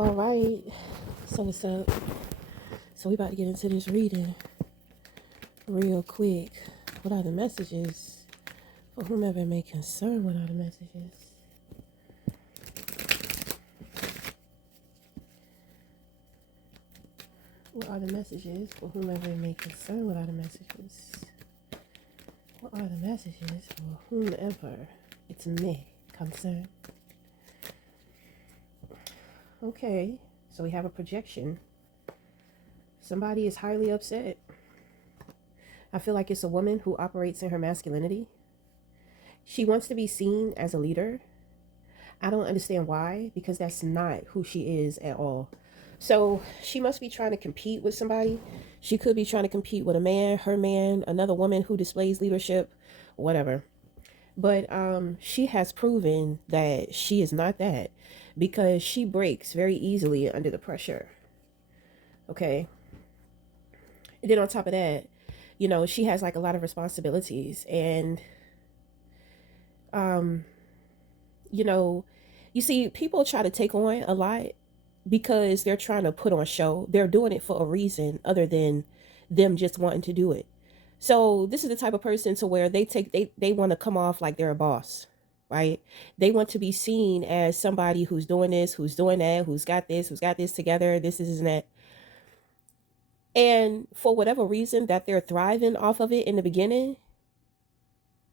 All right. So what's up? So we about to get into this reading real quick. What are the messages for whomever may concern? What are the messages? What are the messages for whomever may concern? What are the messages? What are the messages for whomever it's may concern? Okay. So we have a projection. Somebody is highly upset. I feel like it's a woman who operates in her masculinity. She wants to be seen as a leader. I don't understand why, because that's not who she is at all. So she must be trying to compete with somebody. She could be trying to compete with a man, her man, another woman who displays leadership, whatever. But she has proven that she is not that because she breaks very easily under the pressure. Okay. And then on top of that, she has like a lot of responsibilities and um, you know, you see, people try to take on a lot because they're trying to put on show. They're doing it for a reason other than them just wanting to do it. So this is the type of person to where they want to come off like they're a boss, right? They want to be seen as somebody who's doing this, who's doing that, who's got this together, this is and that. And for whatever reason that they're thriving off of it in the beginning,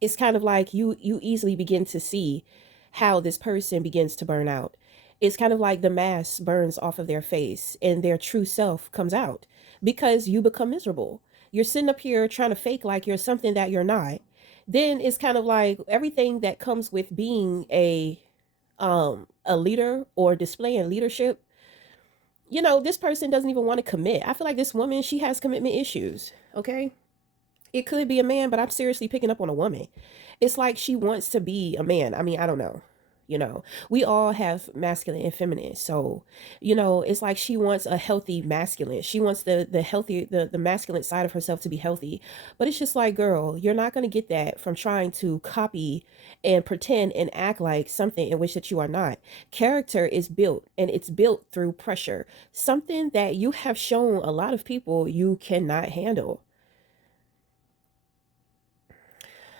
it's kind of like you easily begin to see how this person begins to burn out. It's kind of like the mask burns off of their face and their true self comes out because you become miserable. You're sitting up here trying to fake like you're something that you're not. Then it's kind of like everything that comes with being a leader or displaying leadership. This person doesn't even want to commit. I feel like this woman, she has commitment issues, okay? It could be a man, but I'm seriously picking up on a woman. It's like she wants to be a man. I mean, I don't know. We all have masculine and feminine. So, it's like she wants a healthy masculine. She wants the healthy the masculine side of herself to be healthy. But it's just like, girl, you're not going to get that from trying to copy and pretend and act like something in which that you are not. Character is built and it's built through pressure. Something that you have shown a lot of people you cannot handle.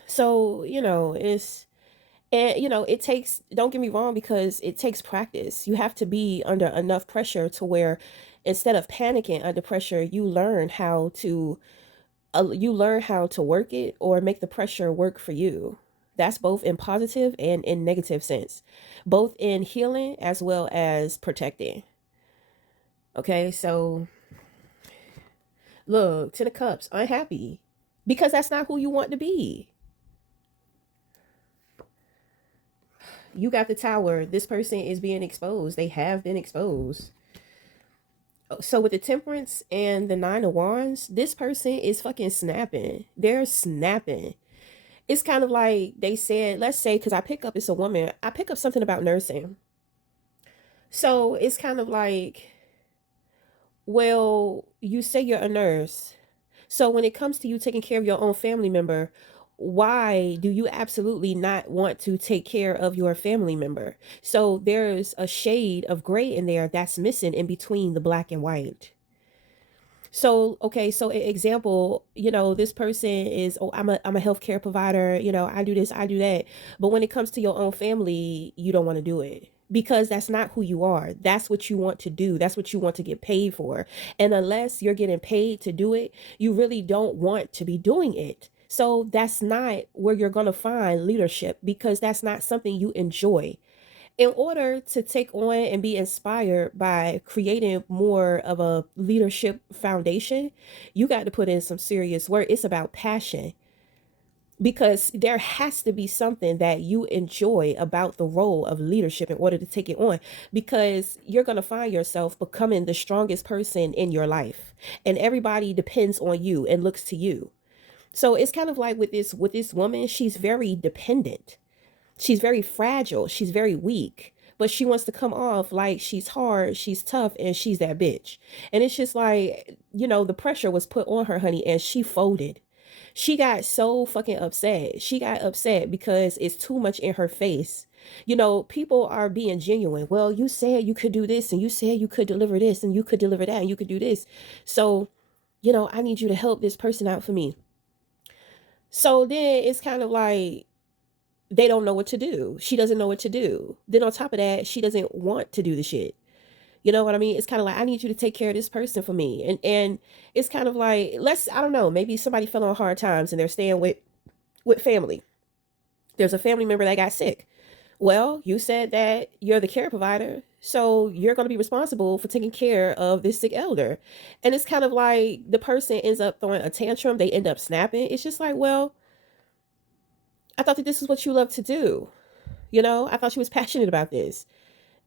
So, it takes, don't get me wrong, because it takes practice. You have to be under enough pressure to where instead of panicking under pressure, you learn how to work it or make the pressure work for you. That's both in positive and in negative sense, both in healing as well as protecting. Okay, so look, to the cups, unhappy because that's not who you want to be. You got the tower. This person is being exposed. They have been exposed. So with the temperance and the nine of wands, this person is fucking snapping. They're snapping. It's kind of like they said, let's say, because I pick up, it's a woman, I pick up something about nursing. So it's kind of like, well, you say you're a nurse. So when it comes to you taking care of your own family member, why do you absolutely not want to take care of your family member? So there's a shade of gray in there that's missing in between the black and white. So okay, so an example, this person is, oh, I'm a healthcare provider, I do this, I do that. But when it comes to your own family, you don't want to do it because that's not who you are. That's what you want to do. That's what you want to get paid for. And unless you're getting paid to do it, you really don't want to be doing it. So that's not where you're going to find leadership because that's not something you enjoy. In order to take on and be inspired by creating more of a leadership foundation, you got to put in some serious work. It's about passion because there has to be something that you enjoy about the role of leadership in order to take it on, because you're going to find yourself becoming the strongest person in your life and everybody depends on you and looks to you. So it's kind of like with this woman, she's very dependent. She's very fragile. She's very weak. But she wants to come off like she's hard, she's tough, and she's that bitch. And it's just like, the pressure was put on her, honey, and she folded. She got so fucking upset. She got upset because it's too much in her face. People are being genuine. Well, you said you could do this, and you said you could deliver this, and you could deliver that, and you could do this. So, I need you to help this person out for me. So then it's kind of like they don't know what to do. She doesn't know what to do. Then on top of that, she doesn't want to do the shit. You know what I mean? It's kind of like, I need you to take care of this person for me. And it's kind of like, I don't know, maybe somebody fell on hard times and they're staying with family. There's a family member that got sick. Well, you said that you're the care provider, so you're going to be responsible for taking care of this sick elder. And it's kind of like the person ends up throwing a tantrum, they end up snapping. It's just like, well, I thought that this is what you love to do. I thought you was passionate about this.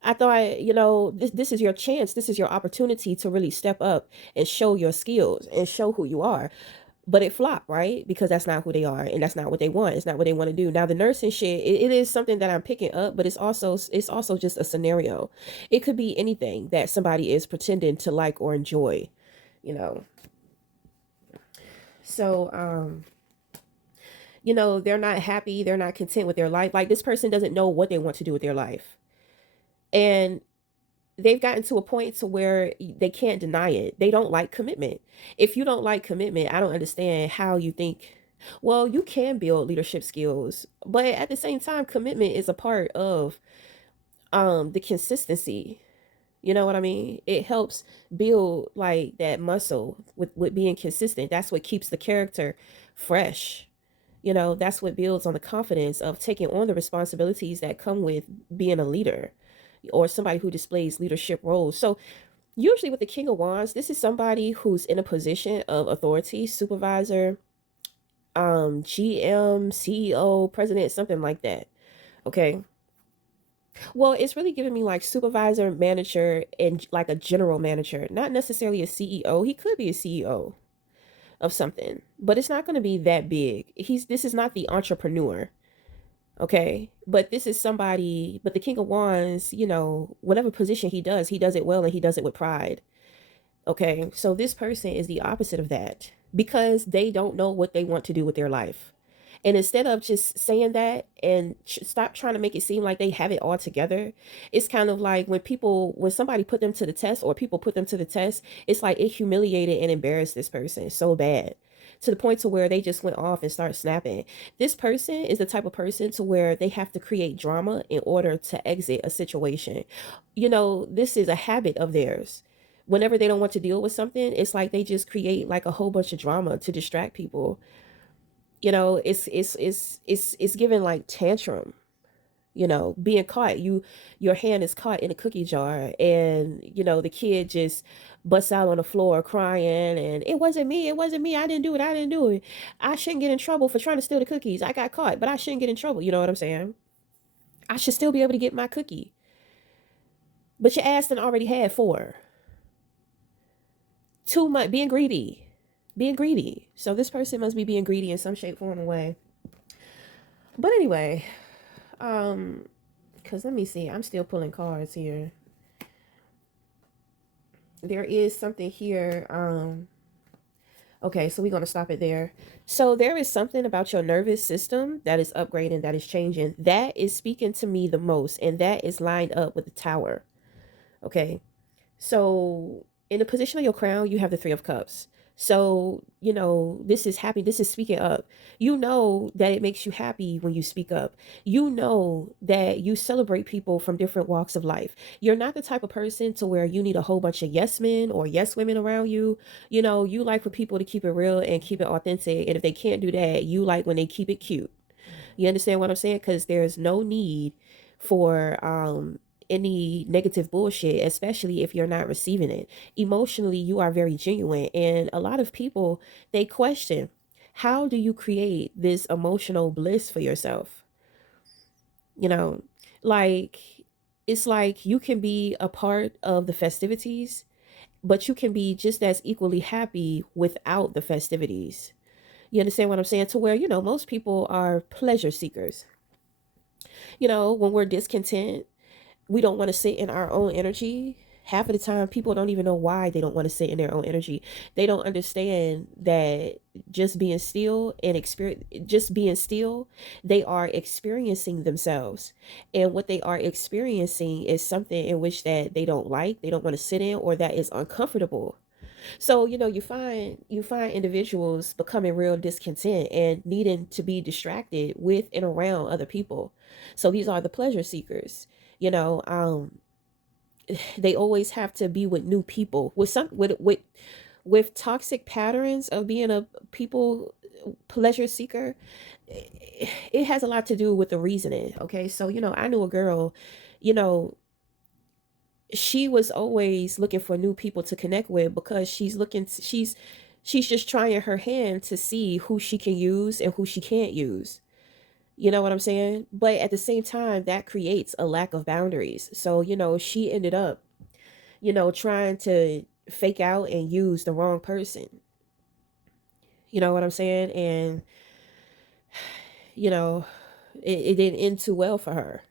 I thought, this is your chance. This is your opportunity to really step up and show your skills and show who you are. But it flopped, right? Because that's not who they are, and that's not what they want. It's not what they want to do. Now the nursing shit, it is something that I'm picking up, but it's also just a scenario. It could be anything that somebody is pretending to like or enjoy, you know. So they're not happy, they're not content with their life. Like this person doesn't know what they want to do with their life. And they've gotten to a point to where they can't deny it. They don't like commitment. If you don't like commitment, I don't understand how you think, well, you can build leadership skills, but at the same time, commitment is a part of the consistency. You know what I mean? It helps build like that muscle with being consistent. That's what keeps the character fresh. That's what builds on the confidence of taking on the responsibilities that come with being a leader or somebody who displays leadership roles. So, usually with the King of Wands, this is somebody who's in a position of authority, supervisor, GM, CEO, president, something like that. Okay. Well, it's really giving me like supervisor, manager, and like a general manager, not necessarily a CEO. He could be a CEO of something, but it's not going to be that big. This is not the entrepreneur. Okay. But this is somebody, but the King of Wands, whatever position he does it well and he does it with pride. Okay. So this person is the opposite of that because they don't know what they want to do with their life. And instead of just saying that and stop trying to make it seem like they have it all together, it's kind of like when somebody put them to the test or people put them to the test, it's like it humiliated and embarrassed this person so bad to the point to where they just went off and started snapping. This person is the type of person to where they have to create drama in order to exit a situation. This is a habit of theirs. Whenever they don't want to deal with something, it's like they just create like a whole bunch of drama to distract people. It's given like tantrum, being caught. Your hand is caught in a cookie jar, and the kid just busts out on the floor crying, and it wasn't me, I didn't do it, I shouldn't get in trouble for trying to steal the cookies, I got caught, but I shouldn't get in trouble. You know what I'm saying? I should still be able to get my cookie. But your ass done already had four. Too much being greedy. So this person must be being greedy in some shape, form, or way. But anyway, because let me see, I'm still pulling cards here. There is something here. Okay, so we're going to stop it there. So there is something about your nervous system that is upgrading, that is changing, that is speaking to me the most, and that is lined up with the Tower. Okay, so in the position of your crown, you have the Three of Cups. So, this is happy. This is speaking up. You know that it makes you happy when you speak up. You know that you celebrate people from different walks of life. You're not the type of person to where you need a whole bunch of yes men or yes women around you. You like for people to keep it real and keep it authentic. And if they can't do that, you like when they keep it cute. You understand what I'm saying? Because there's no need for any negative bullshit, especially if you're not receiving it. Emotionally, you are very genuine. And a lot of people, they question, how do you create this emotional bliss for yourself? You know, like, it's like you can be a part of the festivities, but you can be just as equally happy without the festivities. You understand what I'm saying? To where, most people are pleasure seekers. When we're discontent, we don't want to sit in our own energy. Half of the time people don't even know why they don't want to sit in their own energy. They don't understand that just being still and experience just being still, they are experiencing themselves. And what they are experiencing is something in which that they don't like, they don't want to sit in, or that is uncomfortable. So, you find individuals becoming real discontent and needing to be distracted with and around other people. So these are the pleasure seekers. You know, they always have to be with new people with toxic patterns of being a people pleasure seeker. It has a lot to do with the reasoning. Okay, so I knew a girl, you know she was always looking for new people to connect with because she's just trying her hand to see who she can use and who she can't use. You know what I'm saying? But at the same time, that creates a lack of boundaries. So, she ended up, trying to fake out and use the wrong person. You know what I'm saying? And, you know, it didn't end too well for her.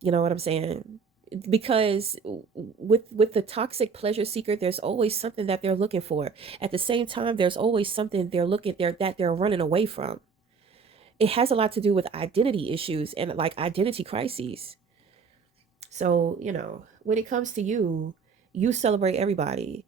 You know what I'm saying? Because with the toxic pleasure seeker, there's always something that they're looking for. At the same time, there's always something they're running away from. It has a lot to do with identity issues and like identity crises. So, when it comes to you, you celebrate everybody.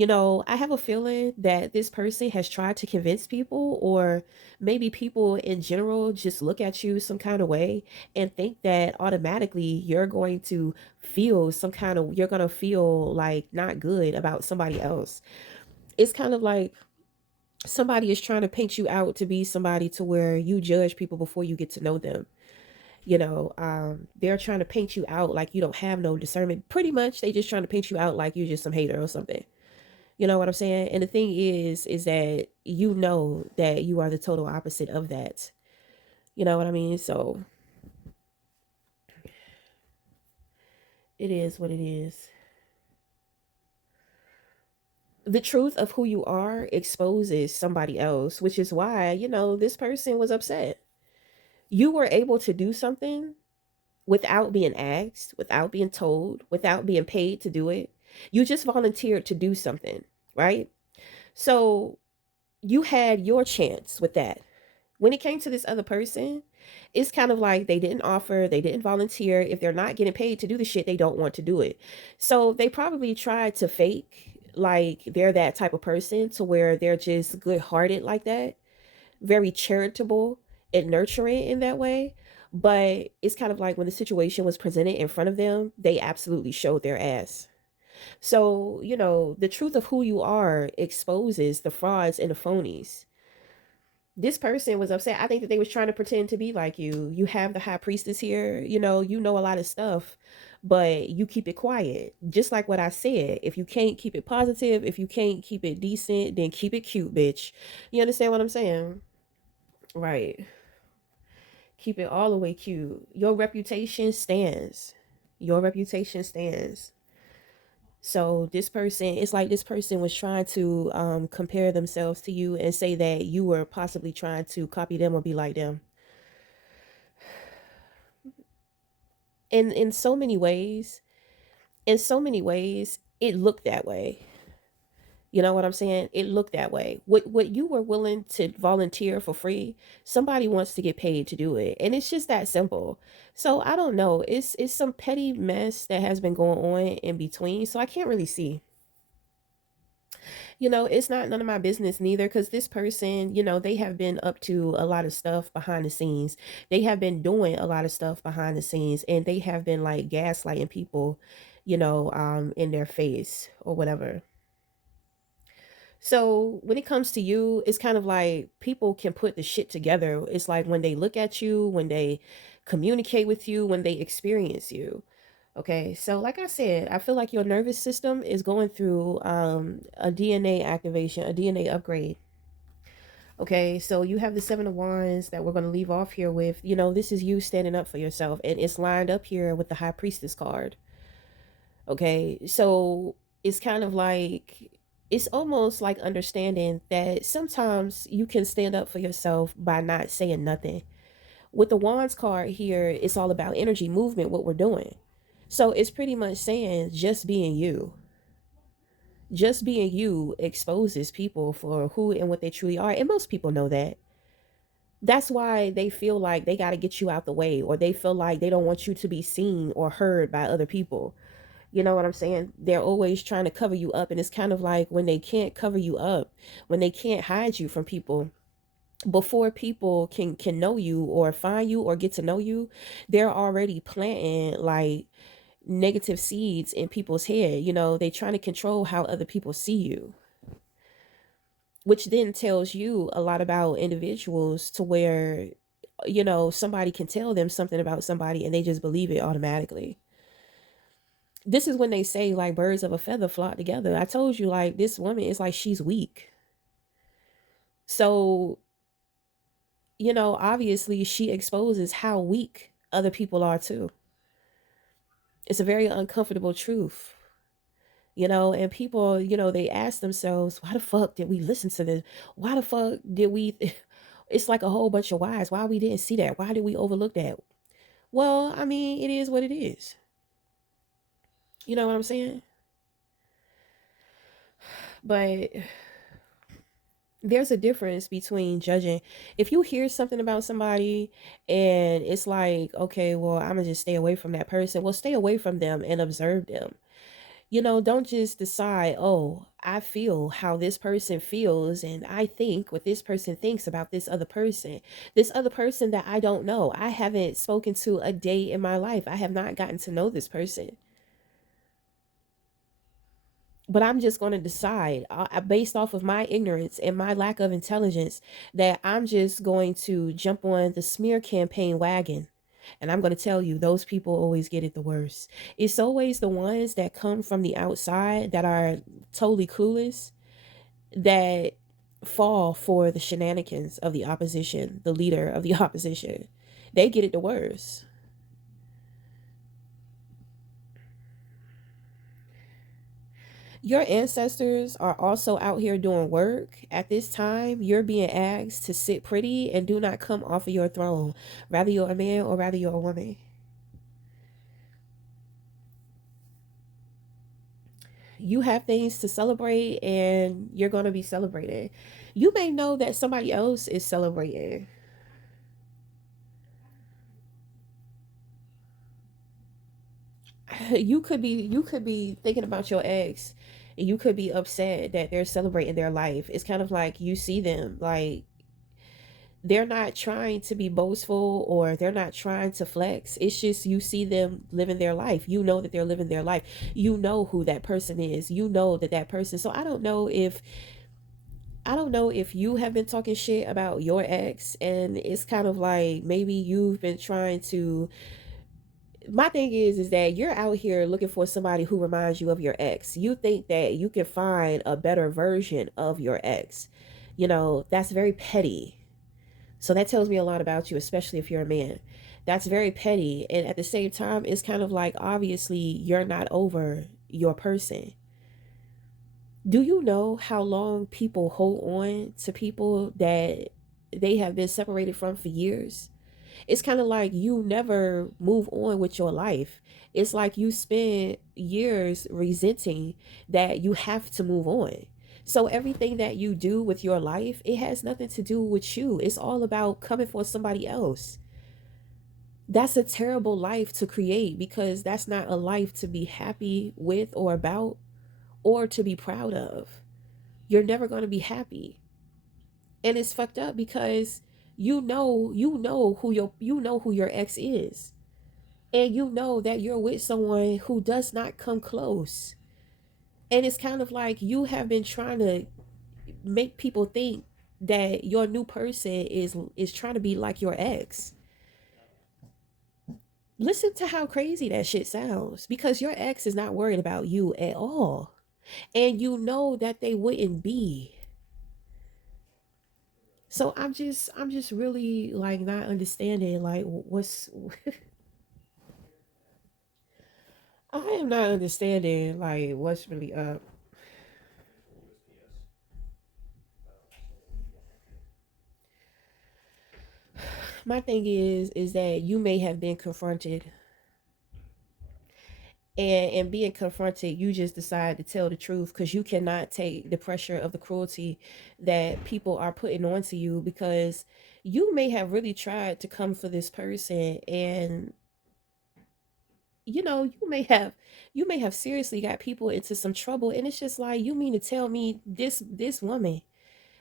I have a feeling that this person has tried to convince people, or maybe people in general just look at you some kind of way and think that automatically you're going to feel like not good about somebody else. It's kind of like somebody is trying to paint you out to be somebody to where you judge people before you get to know them. They're trying to paint you out like you don't have no discernment. Pretty much they just trying to paint you out like you're just some hater or something. You know what I'm saying? And the thing is that you know that you are the total opposite of that. You know what I mean? So it is what it is. The truth of who you are exposes somebody else, which is why, this person was upset. You were able to do something without being asked, without being told, without being paid to do it. You just volunteered to do something, right? So you had your chance with that. When it came to this other person, it's kind of like they didn't offer, they didn't volunteer. If they're not getting paid to do the shit, they don't want to do it. So they probably tried to fake like they're that type of person to where they're just good hearted like that, very charitable and nurturing in that way. But it's kind of like when the situation was presented in front of them, they absolutely showed their ass. So, the truth of who you are exposes the frauds and the phonies. This person was upset. I think that they was trying to pretend to be like you. You have the high priestess here, you know a lot of stuff, but you keep it quiet. Just like what I said. If you can't keep it positive, if you can't keep it decent, then keep it cute, bitch. You understand what I'm saying? Right. Keep it all the way cute. Your reputation stands. Your reputation stands. So this person, it's like this person was trying to compare themselves to you and say that you were possibly trying to copy them or be like them. In so many ways, it looked that way. You know what I'm saying? It looked that way. What you were willing to volunteer for free, somebody wants to get paid to do it. And it's just that simple. So I don't know. It's some petty mess that has been going on in between. So I can't really see. It's not none of my business neither, because this person, they have been up to a lot of stuff behind the scenes. They have been doing a lot of stuff behind the scenes, and they have been like gaslighting people, in their face or whatever. So when it comes to you, it's kind of like people can put the shit together. It's like when they look at you, when they communicate with you, when they experience you. Okay, so like I said, I feel like your nervous system is going through a DNA activation, a DNA upgrade. Okay, so you have the Seven of Wands that we're going to leave off here with. This is you standing up for yourself, and it's lined up here with the High Priestess card. Okay, so it's kind of like it's almost like understanding that sometimes you can stand up for yourself by not saying nothing. With the Wands card here, it's all about energy movement, what we're doing. So it's pretty much saying just being you exposes people for who and what they truly are. And most people know that. That's why they feel like they got to get you out the way, or they feel like they don't want you to be seen or heard by other people. You know what I'm saying? They're always trying to cover you up. And it's kind of like when they can't cover you up, when they can't hide you from people, before people can know you or find you or get to know you, they're already planting like negative seeds in people's head. They trying to control how other people see you, which then tells you a lot about individuals, to where somebody can tell them something about somebody and they just believe it automatically. This is when they say like birds of a feather flock together. I told you, like, this woman is like, she's weak. So obviously she exposes how weak other people are too. It's a very uncomfortable truth. And people, they ask themselves, why the fuck did we listen to this? Why the fuck did we it's like a whole bunch of whys. Why we didn't see that? Why did we overlook that? Well, I mean, it is what it is. You know what I'm saying? But there's a difference between judging. If you hear something about somebody and it's like, okay, well, I'm gonna just stay away from that person. Well, stay away from them and observe them. Don't just decide, oh, I feel how this person feels and I think what this person thinks about this other person. This other person that I don't know. I haven't spoken to a day in my life. I have not gotten to know this person. But I'm just going to decide, based off of my ignorance and my lack of intelligence, that I'm just going to jump on the smear campaign wagon. And I'm going to tell you, those people always get it the worst. It's always the ones that come from the outside that are totally clueless, that fall for the shenanigans of the opposition, the leader of the opposition. They get it the worst. Your ancestors are also out here doing work. At this time, you're being asked to sit pretty and do not come off of your throne, rather you're a man or rather you're a woman. You have things to celebrate and you're going to be celebrated. You may know that somebody else is celebrating. You could be thinking about your ex, and you could be upset that they're celebrating their life. It's kind of like you see them like they're not trying to be boastful or they're not trying to flex. It's just you see them living their life. You know that they're living their life. You know who that person is. You know that person. So I don't know if you have been talking shit about your ex, and it's kind of like maybe you've been trying to. My thing is that you're out here looking for somebody who reminds you of your ex. You think that you can find a better version of your ex. That's very petty. So that tells me a lot about you, especially if you're a man. That's very petty. And at the same time, it's kind of like obviously you're not over your person. Do you know how long people hold on to people that they have been separated from for years? It's kind of like you never move on with your life. It's like you spend years resenting that you have to move on. So everything that you do with your life, it has nothing to do with you. It's all about coming for somebody else. That's a terrible life to create, because that's not a life to be happy with or about or to be proud of. You're never going to be happy. And it's fucked up because you know who your ex is, and you know that you're with someone who does not come close. And it's kind of like you have been trying to make people think that your new person is trying to be like your ex. Listen to how crazy that shit sounds, because your ex is not worried about you at all, and you know that they wouldn't be. So I'm just really like not understanding like what's I am not understanding like what's really up. My thing is that you may have been confronted, And being confronted, you just decide to tell the truth because you cannot take the pressure of the cruelty that people are putting onto you, because you may have really tried to come for this person, and you may have seriously got people into some trouble, and it's just like, you mean to tell me this woman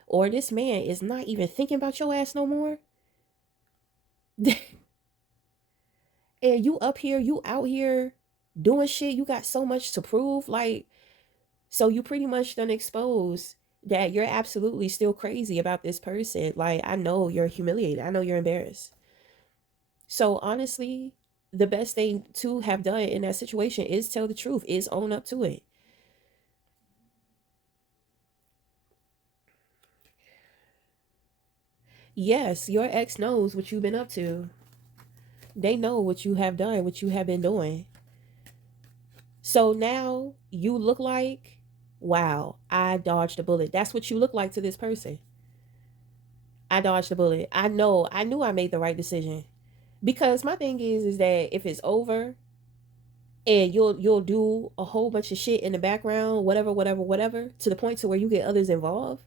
or this man is not even thinking about your ass no more? And you up here, you out here doing shit, you got so much to prove, like, so you pretty much done expose that you're absolutely still crazy about this person. Like, I know you're humiliated, I know you're embarrassed. So honestly, the best thing to have done in that situation is tell the truth, is own up to it. Yes, your ex knows what you've been up to. They know what you have done, what you have been doing. So now you look like, wow, I dodged a bullet. That's what you look like to this person. I dodged a bullet. I knew I made the right decision. Because my thing is that if it's over and you'll do a whole bunch of shit in the background, whatever, whatever, whatever, to the point to where you get others involved.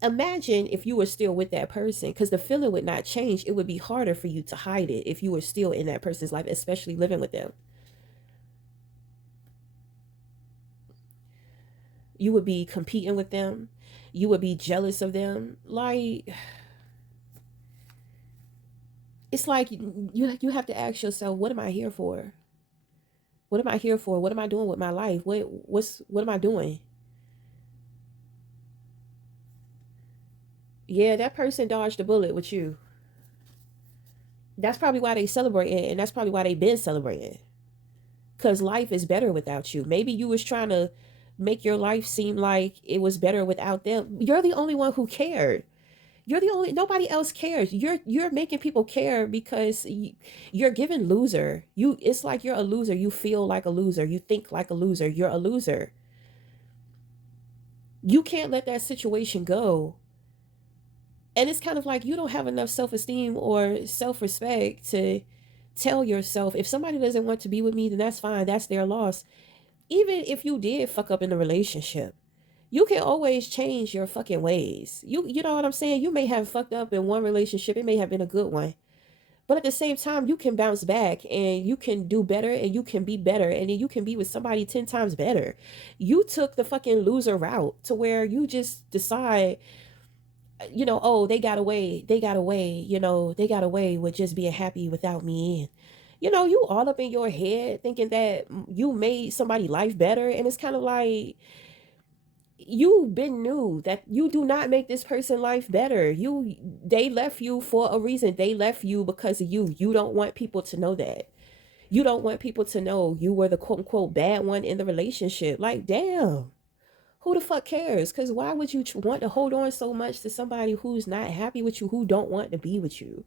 Imagine if you were still with that person, because the feeling would not change. It would be harder for you to hide it if you were still in that person's life, especially living with them. You would be competing with them. You would be jealous of them. Like, it's like you have to ask yourself, what am I here for? What am I here for? What am I doing with my life? What am I doing? Yeah, that person dodged a bullet with you. That's probably why they celebrating, and that's probably why they been celebrating. Cause life is better without you. Maybe you was trying to make your life seem like it was better without them. You're the only one who cared. You're the only, nobody else cares. You're making people care because you're giving loser. It's like you're a loser. You feel like a loser. You think like a loser. You're a loser. You can't let that situation go. And it's kind of like you don't have enough self-esteem or self-respect to tell yourself, if somebody doesn't want to be with me, then that's fine. That's their loss. Even if you did fuck up in the relationship, you can always change your fucking ways. You know what I'm saying? You may have fucked up in one relationship. It may have been a good one. But at the same time, you can bounce back and you can do better and you can be better and then you can be with somebody 10 times better. You took the fucking loser route to where you just decide, oh, they got away with just being happy without me. And, you all up in your head thinking that you made somebody life better. And it's kind of like, you've been knew that you do not make this person life better. They left you for a reason. They left you because of you. You don't want people to know that. You don't want people to know you were the quote unquote bad one in the relationship. Like, damn, who the fuck cares? Because why would you want to hold on so much to somebody who's not happy with you, who don't want to be with you?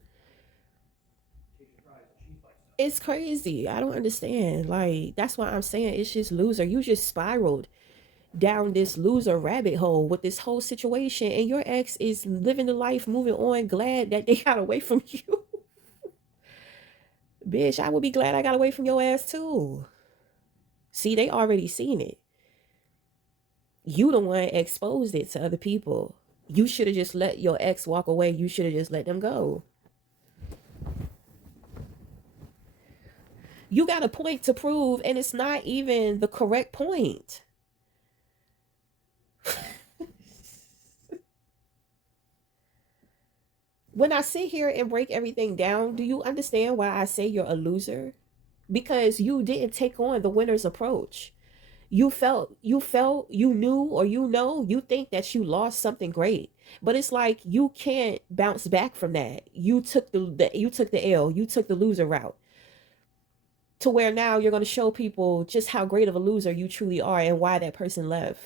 It's crazy. I don't understand. Like, that's why I'm saying it's just loser. You just spiraled down this loser rabbit hole with this whole situation, and your ex is living the life, moving on, glad that they got away from you. Bitch, I would be glad I got away from your ass too. See, they already seen it. You the one exposed it to other people. You should have just let your ex walk away. You should have just let them go. You got a point to prove, and it's not even the correct point. When I sit here and break everything down, do you understand why I say you're a loser? Because you didn't take on the winner's approach. You knew, or you think that you lost something great. But it's like you can't bounce back from that. You took the L, you took the loser route. To where now you're gonna show people just how great of a loser you truly are and why that person left.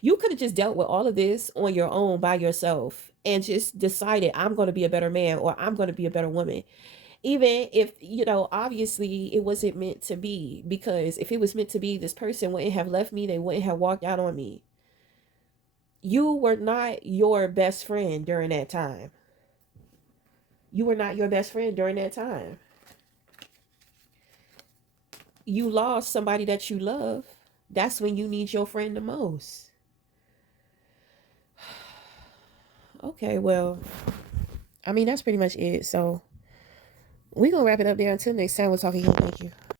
You could have just dealt with all of this on your own by yourself and just decided, I'm going to be a better man or I'm going to be a better woman. Even if, obviously it wasn't meant to be, because if it was meant to be, this person wouldn't have left me, they wouldn't have walked out on me. You were not your best friend during that time. You were not your best friend during that time. you lost somebody that you love, that's when you need your friend the most. Okay, well, I mean, that's pretty much it. So we're going to wrap it up there. Until next time, we'll talk again. Thank you.